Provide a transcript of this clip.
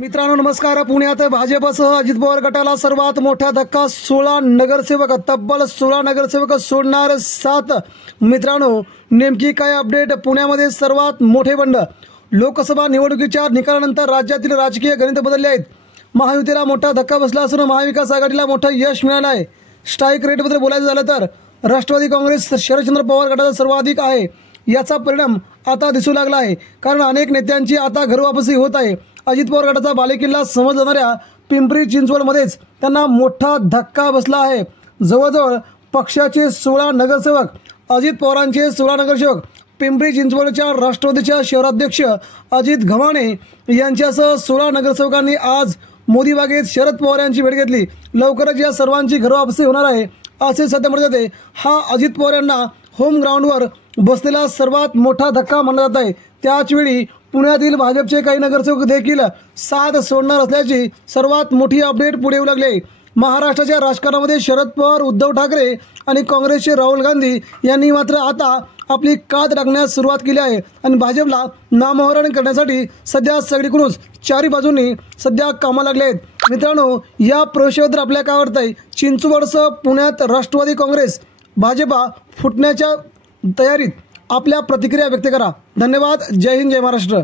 मित्रांनो नमस्कार। पुण्यात भाजपसह अजित पवार गटाला सर्वात मोठा धक्का। 16 नगरसेवक, तब्बल 16 नगरसेवक सोडणार 7। मित्रांनो नेमकी काय अपडेट? पुण्यामध्ये सर्वात मोठे बंड। लोकसभा निवडणुकीच्या निकालानंतर राज्यातील राजकीय गणित बदलले आहेत। महायुतीला मोठा धक्का बसला असून महाविकास आघाडीला मोठं यश मिळालं आहे। स्ट्राईक रेटबद्दल बोलायचं झालं तर राष्ट्रवादी काँग्रेस शरदचंद्र पवार गटाचा सर्वाधिक आहे। याचा परिणाम आता दिसू लागला आहे, कारण अनेक नेत्यांची आता घरवापसी होत आहे। अजित पवार गटाचा बालेकिल्ला समजला जाणाऱ्या पिंपरी चिंचवडमध्येच त्यांना मोठा धक्का बसला आहे। जवळजवळ पक्षाचे 16 नगरसेवक, अजित पवारांचे 16 नगरसेवक, पिंपरी चिंचवडच्या राष्ट्रवादीच्या शहराध्यक्ष अजित गव्हाणे यांच्यासह 16 नगरसेवकांनी आज मोदी बागेत शरद पवार यांची भेट घेतली। लवकरच या सर्वांची घरवापसी होणार आहे असे सध्या म्हणत आहे। हा अजित पवार यांना होम ग्राउंडवर बसलेला सर्वात मोठा धक्का मानला जात आहे। त्याचवेळी पुण्यातील भाजपचे काही नगरसेवक देखील साथ सोडणार असल्याची सर्वात मोठी अपडेट पुढे येऊ लागली आहे। महाराष्ट्राच्या राजकारणामध्ये शरद पवार, उद्धव ठाकरे आणि काँग्रेसचे राहुल गांधी यांनी मात्र आता आपली कात टाकण्यास सुरुवात केली आहे आणि भाजपला नामोहरण करण्यासाठी सध्या सगळीकडूनच चारी बाजूंनी सध्या कामाला लागले आहेत। मित्रांनो या प्रवेशाबद्दल आपल्याला काय वाटतंय? चिंचवडसह पुण्यात राष्ट्रवादी काँग्रेस भाजपा फुटण्याच्या तयारीत आपल्या प्रतिक्रिया व्यक्त करा। धन्यवाद। जय हिंद, जय महाराष्ट्र।